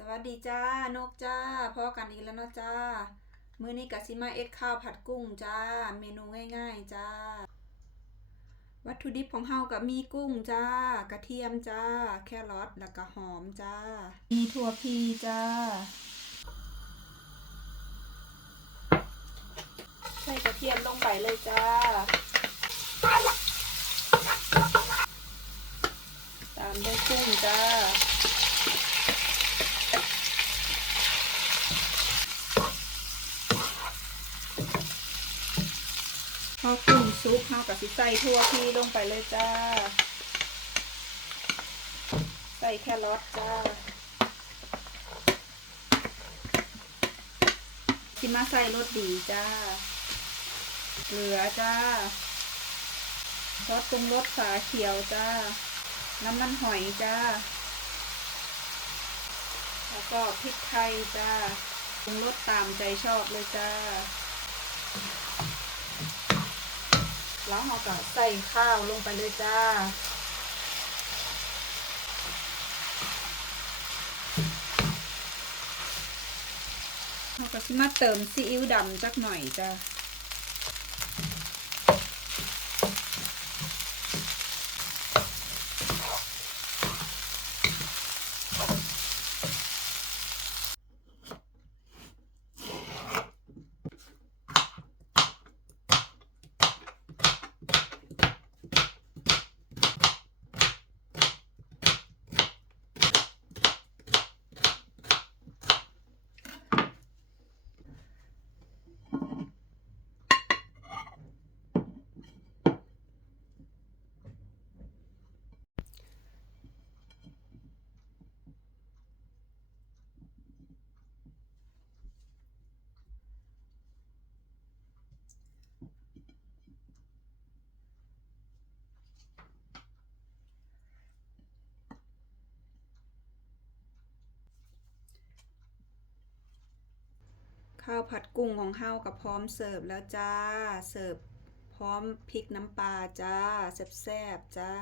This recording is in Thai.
สวัสดีจ้านกจ้าพ่อกันอีกแล้วนะจ้า มื้อนี้กะสิมาเอ็ดข้าวผัดกุ้งจ้า เมนูง่าย ๆจ้า วัตถุดิบของเฮากับมีกุ้งจ้า กระเทียมจ้า แครอทแล้วก็หอมจ้า มีถั่วพีจ้า ใส่กระเทียมลงไปเลยจ้า ตามด้วยกุ้งจ้า พอกุ้งซุปเฮาวกับสิใส่ทั่วพีลงไปเลยจ้า ใส่แครอทจ้าสิมาใส่รสดีจ้า เกลือจ้าซอสปรุงรสฝาเขียวจ้า น้ำมันหอยจ้า แล้วก็พริกไทยจ้าปรุงรสตามใจชอบเลยจ้า แล้วเราก็ใส่ข้าวลงไปเลยจ้า เราก็สิมาเติมซีอิ๊วดำจักหน่อยจ้า ข้าวผัดกุ้งของเฮากับพร้อมเสิร์ฟแล้วจ้า เสิร์ฟพร้อมพริกน้ำปลาจ้าแซ่บๆจ้า